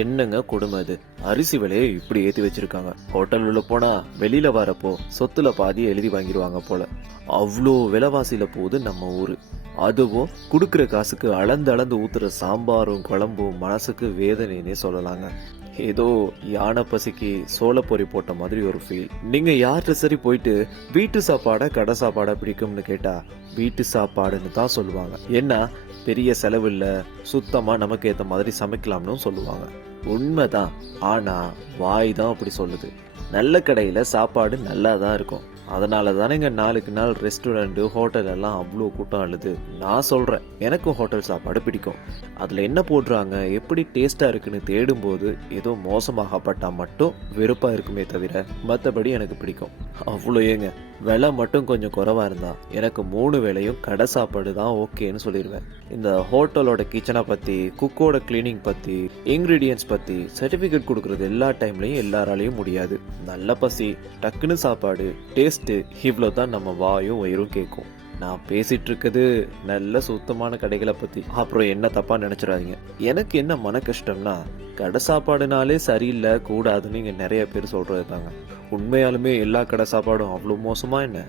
என்னங்க கொடுமை அது. அரிசி விலையை இப்படி ஏத்தி வச்சிருக்காங்க. ஹோட்டல் உள்ள போனா வெளியில வரப்போ சொத்துல பாதி எழுதி வாங்கிடுவாங்க போல. அவ்வளோ விலைவாசியில போகுது நம்ம ஊரு. அதுவும் குடுக்கிற காசுக்கு அளந்து அளந்து ஊத்துற சாம்பாரும் குழம்பும் மனசுக்கு வேதனைன்னே சொல்லலாங்க. ஏதோ யானை பசிக்கு சோளப்பொரி போட்ட மாதிரி ஒரு ஃபீல். நீங்க யார்கிட்ட சரி போயிட்டு வீட்டு சாப்பாடா கடை சாப்பாடா பிடிக்கும்னு கேட்டா வீட்டு சாப்பாடுன்னு தான் சொல்லுவாங்க. ஏன்னா பெரிய செலவு இல்ல, சுத்தமா நமக்கு ஏத்த மாதிரி சமைக்கலாம்னு சொல்லுவாங்க. உண்மைதான். ஆனா வாய் தான் அப்படி சொல்லுது. நல்ல கடையில சாப்பாடு நல்லா தான் இருக்கும். அதனால தானேங்க நாளுக்கு நாள் ரெஸ்டாரண்ட் ஹோட்டல் எல்லாம் அவ்வளோ கூட்டம் அழுது. நான் சொல்றேன், எனக்கும் ஹோட்டல் சாப்பாடு பிடிக்கும். அதுல என்ன போடுறாங்க, எப்படி டேஸ்டா இருக்குன்னு தேடும்போது ஏதோ மோசமாகப்பட்டா மட்டும் வெறுப்பா இருக்குமே தவிர மற்றபடி எனக்கு பிடிக்கும். அவ்வளோ ஏங்க. விலை மட்டும் கொஞ்சம் குறைவா இருந்தா எனக்கு 3 வேளையும் கடை சாப்பாடு தான் ஓகேன்னு சொல்லிடுவேன். இந்த ஹோட்டலோட கிச்சனை பத்தி, குக்கோட கிளீனிங் பத்தி, இன்கிரீடியன்ஸ் பத்தி சர்டிபிகேட் கொடுக்கறது எல்லா டைம்லயும் எல்லாராலையும் முடியாது. நல்ல பசி, டக்குன்னு சாப்பாடு, டேஸ்ட், இவ்வளவுதான் நம்ம வாயும் வயிறும் கேட்கும். நான் பேசிட்டு இருக்குது நல்ல சுத்தமான கடைகளை பத்தி. அப்புறம் என்ன தப்பா நினைச்சிடாதீங்க. எனக்கு என்ன மன கஷ்டம்னா, கடை சாப்பாடுனாலே சரியில்லை கூடாதுன்னு இங்க நிறைய பேர் சொல்றது தாங்க. உண்மையாலுமே எல்லா கடை சாப்பாடும் அவ்வளவு மோசமா என்ன?